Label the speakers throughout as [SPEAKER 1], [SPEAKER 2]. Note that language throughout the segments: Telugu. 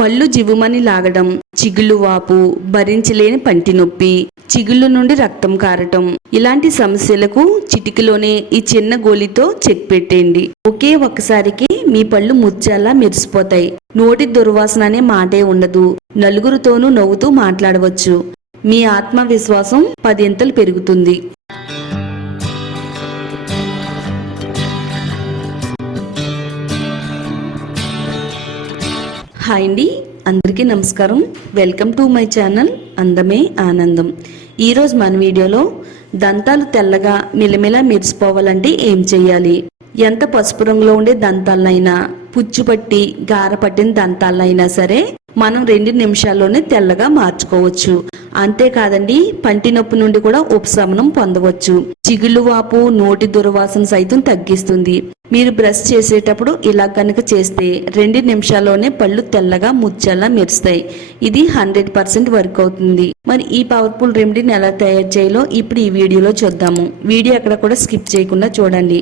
[SPEAKER 1] పళ్ళు జివ్వుమని లాగడం చిగుళ్ళు వాపు భరించలేని పంటి నొప్పి చిగుళ్ళు నుండి రక్తం కారటం. ఇలాంటి సమస్యలకు చిటికలోనే ఈ చిన్న గోలితో చెక్ పెట్టేయండి. ఒకే ఒక్కసారికి మీ పళ్ళు ముచ్చాలా మెరిసిపోతాయి. నోటి దుర్వాసన అనే మాటే ఉండదు. నలుగురితోనూ నవ్వుతూ మాట్లాడవచ్చు. మీ ఆత్మవిశ్వాసం పదింతలు పెరుగుతుంది. హాయ్ అండి. అందరికీ నమస్కారం. వెల్కమ్ టు మై ఛానల్ అందమే ఆనందం. ఈరోజు మన వీడియోలో దంతాలు తెల్లగా మిలమిల మెరిసిపోవాలంటే ఏం చేయాలి ఎంత పసుపు రంగులో ఉండే దంతాలనైనా పుచ్చుపట్టి గార పట్టిన దంతాలనైనా సరే మనం రెండు నిమిషాల్లోనే తెల్లగా మార్చుకోవచ్చు. అంతేకాదండి పంటి నొప్పి నుండి కూడా ఉపశమనం పొందవచ్చు. చిగుళ్ళు వాపు నోటి దుర్వాసన సైతం తగ్గిస్తుంది. మీరు బ్రష్ చేసేటప్పుడు ఇలా కనుక చేస్తే రెండు నిమిషాల్లోనే పళ్ళు తెల్లగా ముచ్చల్లా మెరుస్తాయి. ఇది హండ్రెడ్ పర్సెంట్ వర్క్ అవుతుంది. మరి ఈ పవర్ఫుల్ రెమెడీని ఎలా తయారు చేయాలో ఇప్పుడు ఈ వీడియోలో చూద్దాము. వీడియో ఎక్కడ కూడా స్కిప్ చేయకుండా చూడండి.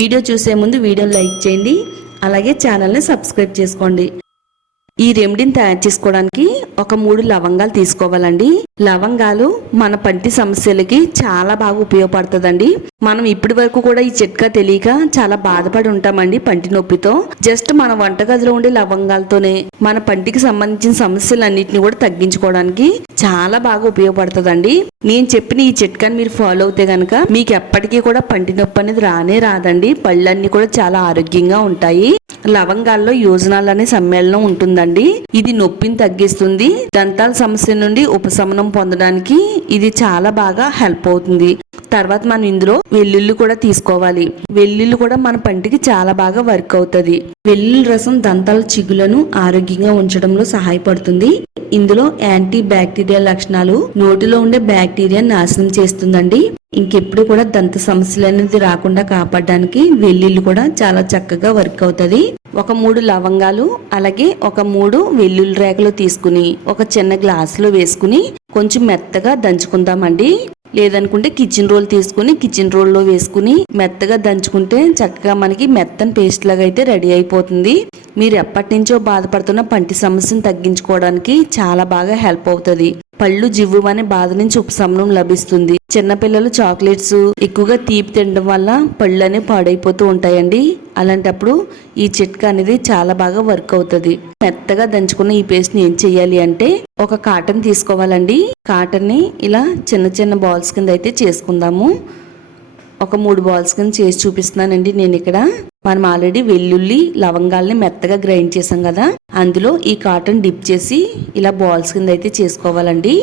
[SPEAKER 1] వీడియో చూసే ముందు వీడియో లైక్ చేయండి. అలాగే ఛానల్ని సబ్స్క్రైబ్ చేసుకోండి. ఈ రెమెడీని తయారు చేసుకోవడానికి ఒక మూడు లవంగాలు తీసుకోవాలండి. లవంగాలు మన పంటి సమస్యలకి చాలా బాగా ఉపయోగపడుతుందండి. మనం ఇప్పటి వరకు కూడా ఈ చిట్కా తెలియక చాలా బాధపడి ఉంటామండి పంటి నొప్పితో. జస్ట్ మన వంటగదిలో ఉండే లవంగాలతోనే మన పంటికి సంబంధించిన సమస్యలన్నింటినీ కూడా తగ్గించుకోవడానికి చాలా బాగా ఉపయోగపడుతుందండి. నేను చెప్పిన ఈ చిట్కాని మీరు ఫాలో అవుతే గనక మీకు ఎప్పటికీ కూడా పంటి నొప్పి అనేది రానే రాదండి. పళ్ళన్నీ కూడా చాలా ఆరోగ్యంగా ఉంటాయి. లవంగాల్లో యోజనాలు అనే సమ్మేళనం ఉంటుందండి. ఇది నొప్పిని తగ్గిస్తుంది. దంతాల సమస్య నుండి ఉపశమనం పొందడానికి ఇది చాలా బాగా హెల్ప్ అవుతుంది. తర్వాత మనం ఇందులో వెల్లుల్లి కూడా తీసుకోవాలి. వెల్లుల్లి కూడా మన పంటికి చాలా బాగా వర్క్ అవుతుంది. వెల్లుల్లి రసం దంతాల చిగులను ఆరోగ్యంగా ఉంచడంలో సహాయపడుతుంది. ఇందులో యాంటీ బ్యాక్టీరియా లక్షణాలు నోటిలో ఉండే బ్యాక్టీరియా నాశనం చేస్తుందండి. ఇంకెప్పుడు కూడా దంత సమస్యలు అనేది రాకుండా కాపాడడానికి వెల్లుల్లి కూడా చాలా చక్కగా వర్క్ అవుతుంది. ఒక మూడు లవంగాలు అలాగే ఒక మూడు వెల్లుల్లి రేఖలు తీసుకుని ఒక చిన్న గ్లాసులో వేసుకుని కొంచెం మెత్తగా దంచుకుందామండి. లేదనుకుంటే కిచెన్ రోల్ తీసుకుని కిచెన్ రోల్లో వేసుకుని మెత్తగా దంచుకుంటే చక్కగా మనకి మెత్తని పేస్ట్ లాగా అయితే రెడీ అయిపోతుంది. మీరు ఎప్పటి నుంచో బాధపడుతున్న పంటి సమస్యను తగ్గించుకోవడానికి చాలా బాగా హెల్ప్ అవుతుంది. పళ్ళు జివ్వు అనే బాధ నుంచి ఉపశమనం లభిస్తుంది. చిన్నపిల్లలు చాక్లెట్స్ ఎక్కువగా తీపి తినడం వల్ల పళ్ళు అనేవి పాడైపోతూ ఉంటాయండి. అలాంటప్పుడు ఈ చిట్కా అనేది చాలా బాగా వర్క్ అవుతుంది. మెత్తగా దంచుకున్న ఈ పేస్ట్ని ఏం చేయాలి అంటే ఒక కాటన్ తీసుకోవాలండి. కాటన్ని ఇలా చిన్న చిన్న బాల్స్ కింద అయితే చేసుకుందాము. ఒక మూడు బాల్స్ కింద చేసి చూపిస్తున్నానండి నేను ఇక్కడ. మనం ఆల్రెడీ వెల్లుల్లి లవంగాల్ని మెత్తగా గ్రైండ్ చేసాం కదా. అందులో ఈ కాటన్ డిప్ చేసి ఇలా బాల్స్ కింద అయితే చేసుకోవాలండి.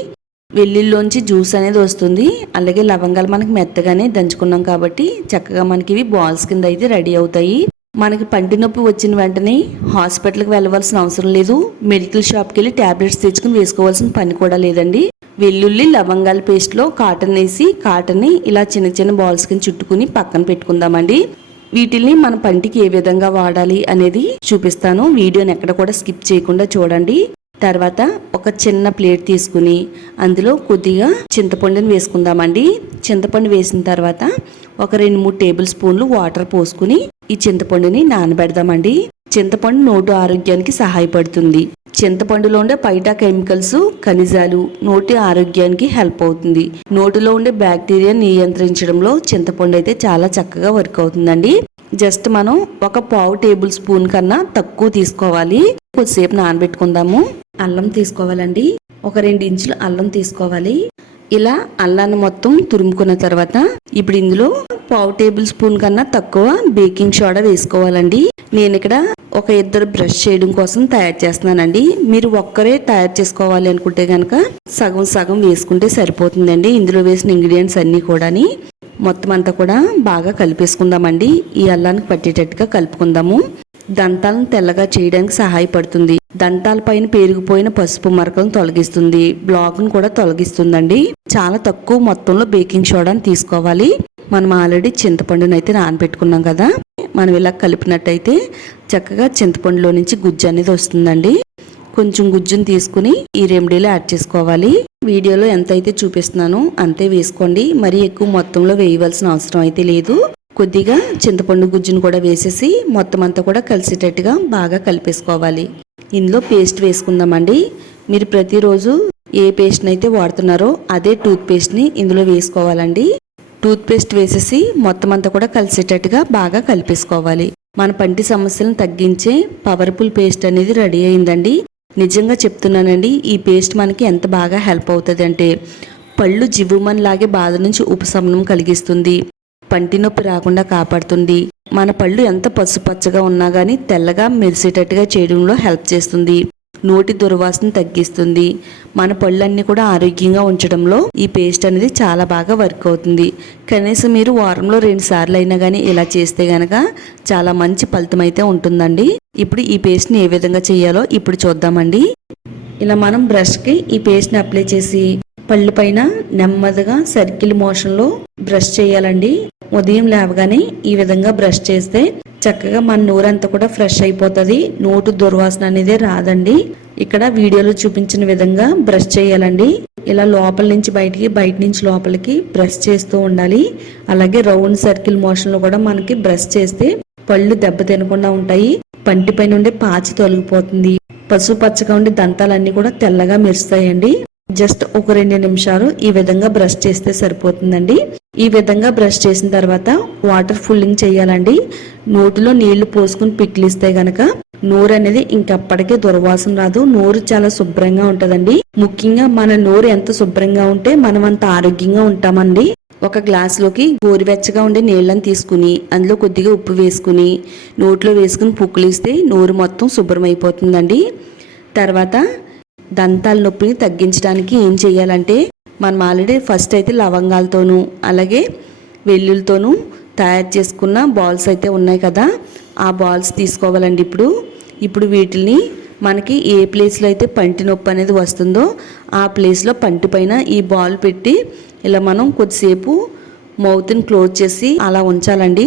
[SPEAKER 1] వెల్లుల్లిలోంచి జ్యూస్ అనేది వస్తుంది. అలాగే లవంగాలు మనకి మెత్తగానే దంచుకున్నాం కాబట్టి చక్కగా మనకి ఇవి బాల్స్ కింద అయితే రెడీ అవుతాయి. మనకి పంటి నొప్పి వచ్చిన వెంటనే హాస్పిటల్కి వెళ్ళవలసిన అవసరం లేదు. మెడికల్ షాప్కి వెళ్ళి ట్యాబ్లెట్స్ తెచ్చుకుని వేసుకోవాల్సిన పని కూడా లేదండి. వెల్లుల్లి లవంగాల పేస్ట్లో కాటన్ వేసి కాటన్ని ఇలా చిన్న చిన్న బాల్స్ కింద చుట్టుకుని పక్కన పెట్టుకుందామండి. వీటిల్ని మన పంటికి ఏ విధంగా వాడాలి అనేది చూపిస్తాను. వీడియోని ఎక్కడ కూడా స్కిప్ చేయకుండా చూడండి. తర్వాత ఒక చిన్న ప్లేట్ తీసుకుని అందులో కొద్దిగా చింతపండుని వేసుకుందామండి. చింతపండు వేసిన తర్వాత ఒక రెండు మూడు టేబుల్ స్పూన్లు వాటర్ పోసుకుని ఈ చింతపండుని నానబెడదామండి. చింతపండు నోటు ఆరోగ్యానికి సహాయపడుతుంది. చింతపండులో ఉండే పైటా కెమికల్స్ ఖనిజాలు నోటి ఆరోగ్యానికి హెల్ప్ అవుతుంది. నోటిలో ఉండే బ్యాక్టీరియా నియంత్రించడంలో చింతపండు అయితే చాలా చక్కగా వర్క్ అవుతుందండి. జస్ట్ మనం ఒక పావు టేబుల్ స్పూన్ కన్నా తక్కువ తీసుకోవాలి. కొద్దిసేపు నానబెట్టుకుందాము. అల్లం తీసుకోవాలండి. ఒక రెండు ఇంచులు అల్లం తీసుకోవాలి. ఇలా అల్లాన్ని మొత్తం తురుముకున్న తర్వాత ఇప్పుడు ఇందులో పావు టేబుల్ స్పూన్ కన్నా తక్కువ బేకింగ్ సోడా వేసుకోవాలండి. నేను ఇక్కడ ఒక ఇద్దరు బ్రష్ చేయడం కోసం తయారు చేస్తున్నానండి. మీరు ఒక్కరే తయారు చేసుకోవాలి అనుకుంటే కనుక సగం సగం వేసుకుంటే సరిపోతుందండి. ఇందులో వేసిన ఇంగ్రీడియంట్స్ అన్నీ కూడాని మొత్తం అంతా కూడా బాగా కలిపేసుకుందామండి. ఈ అల్లానికి పట్టేటట్టుగా కలుపుకుందాము. దంతాలను తెల్లగా చేయడానికి సహాయపడుతుంది. దంతాల పైన పేరుకుపోయిన పసుపు మరకలను తొలగిస్తుంది. బ్లాక్ను కూడా తొలగిస్తుందండి. చాలా తక్కువ మొత్తంలో బేకింగ్ సోడాను తీసుకోవాలి. మనం ఆల్రెడీ చింతపండుని అయితే నానబెట్టుకున్నాం కదా. మనం ఇలా కలిపినట్టయితే చక్కగా చింతపండులో నుంచి గుజ్జు అనేది వస్తుందండి. కొంచెం గుజ్జును తీసుకుని ఈ రెమెడీలో యాడ్ చేసుకోవాలి. వీడియోలో ఎంత అయితే చూపిస్తున్నానో అంతే వేసుకోండి. మరీ ఎక్కువ మొత్తంలో వేయవలసిన అవసరం అయితే లేదు. కొద్దిగా చింతపండు గుజ్జును కూడా వేసేసి మొత్తం అంతా కూడా కలిసేటట్టుగా బాగా కలిపేసుకోవాలి. ఇందులో పేస్ట్ వేసుకుందామండి. మీరు ప్రతిరోజు ఏ పేస్ట్ని అయితే వాడుతున్నారో అదే టూత్ పేస్ట్ని ఇందులో వేసుకోవాలండి. టూత్ పేస్ట్ వేసేసి మొత్తం అంతా కూడా కలిసేటట్టుగా బాగా కలిపేసుకోవాలి. మన పంటి సమస్యలను తగ్గించే పవర్ఫుల్ పేస్ట్ అనేది రెడీ అయిందండి. నిజంగా చెప్తున్నానండి ఈ పేస్ట్ మనకి ఎంత బాగా హెల్ప్ అవుతుంది అంటే పళ్ళు జివ్వుమనిలాగే బాధ నుంచి ఉపశమనం కలిగిస్తుంది. పంటి నొప్పి రాకుండా కాపాడుతుంది. మన పళ్ళు ఎంత పసుపచ్చగా ఉన్నా కానీ తెల్లగా మెరిసేటట్టుగా చేయడంలో హెల్ప్ చేస్తుంది. నోటి దుర్వాసన తగ్గిస్తుంది. మన పళ్ళన్నీ కూడా ఆరోగ్యంగా ఉంచడంలో ఈ పేస్ట్ అనేది చాలా బాగా వర్క్ అవుతుంది. కనీసం మీరు వారంలో రెండు సార్లు అయినా కానీ ఇలా చేస్తే గనక చాలా మంచి ఫలితం అయితే ఉంటుందండి. ఇప్పుడు ఈ పేస్ట్ని ఏ విధంగా చేయాలో ఇప్పుడు చూద్దామండి. ఇలా మనం బ్రష్కి ఈ పేస్ట్ని అప్లై చేసి పళ్ళు పైన నెమ్మదిగా సర్కిల్ మోషన్లో బ్రష్ చేయాలండి. ఉదయం లేవగానే ఈ విధంగా బ్రష్ చేస్తే చక్కగా మన నోరంతా కూడా ఫ్రెష్ అయిపోతుంది. నోటు దుర్వాసన అనేది రాదండి. ఇక్కడ వీడియోలో చూపించిన విధంగా బ్రష్ చేయాలండి. ఇలా లోపల నుంచి బయటికి బయట నుంచి లోపలికి బ్రష్ చేస్తూ ఉండాలి. అలాగే రౌండ్ సర్కిల్ మోషన్లో కూడా మనకి బ్రష్ చేస్తే పళ్ళు దెబ్బ తినకుండా ఉంటాయి. పంటిపై నుండి పాచి తొలగిపోతుంది. పసుపు పచ్చగా ఉండే దంతాలన్నీ కూడా తెల్లగా మెరుస్తాయండి. జస్ట్ ఒక రెండు నిమిషాలు ఈ విధంగా బ్రష్ చేస్తే సరిపోతుందండి. ఈ విధంగా బ్రష్ చేసిన తర్వాత వాటర్ ఫుల్లింగ్ చేయాలండి. నోటిలో నీళ్ళు పోసుకుని పిక్లిస్తే గనక నోరు అనేది ఇంకప్పటికే దుర్వాసన రాదు. నోరు చాలా శుభ్రంగా ఉంటదండి. ముఖ్యంగా మన నోరు ఎంత శుభ్రంగా ఉంటే మనం అంత ఆరోగ్యంగా ఉంటామండి. ఒక గ్లాసులోకి గోరువెచ్చగా ఉండే నీళ్ళని తీసుకుని అందులో కొద్దిగా ఉప్పు వేసుకుని నోట్లో వేసుకుని పుక్కులిస్తే నోరు మొత్తం శుభ్రమైపోతుందండి. తర్వాత దంతాల నొప్పిని తగ్గించడానికి ఏం చేయాలంటే మనం ఆల్రెడీ ఫస్ట్ అయితే లవంగాలతోనూ అలాగే వెల్లుల్లితోనూ తయారు చేసుకున్న బాల్స్ అయితే ఉన్నాయి కదా ఆ బాల్స్ తీసుకోవాలండి ఇప్పుడు. ఇప్పుడు వీటిని మనకి ఏ ప్లేస్లో అయితే పంటి నొప్పి అనేది వస్తుందో ఆ ప్లేస్లో పంటి పైన ఈ బాల్ పెట్టి ఇలా మనం కొద్దిసేపు మౌత్ని క్లోజ్ చేసి అలా ఉంచాలండి.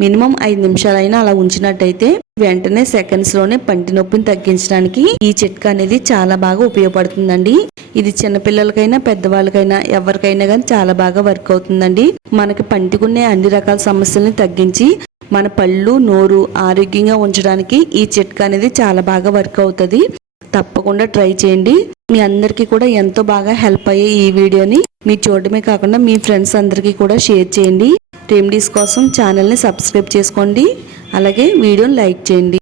[SPEAKER 1] మినిమం ఐదు నిమిషాలైనా అలా ఉంచినట్టయితే వెంటనే సెకండ్స్లోనే పంటి నొప్పిని తగ్గించడానికి ఈ చిట్కా అనేది చాలా బాగా ఉపయోగపడుతుందండి. ఇది చిన్నపిల్లలకైనా పెద్దవాళ్ళకైనా ఎవరికైనా కానీ చాలా బాగా వర్క్ అవుతుందండి. మనకి పంటికునే అన్ని రకాల సమస్యల్ని తగ్గించి మన పళ్ళు నోరు ఆరోగ్యంగా ఉంచడానికి ఈ చిట్కా అనేది చాలా బాగా వర్క్ అవుతుంది. తప్పకుండా ట్రై చేయండి. మీ అందరికీ కూడా ఎంతో బాగా హెల్ప్ అయ్యే ఈ వీడియోని మీరు చూడడమే కాకుండా మీ ఫ్రెండ్స్ అందరికీ కూడా షేర్ చేయండి. రెమెడీస్ కోసం ఛానల్ని సబ్స్క్రైబ్ చేసుకోండి. అలాగే వీడియోని లైక్ చేయండి.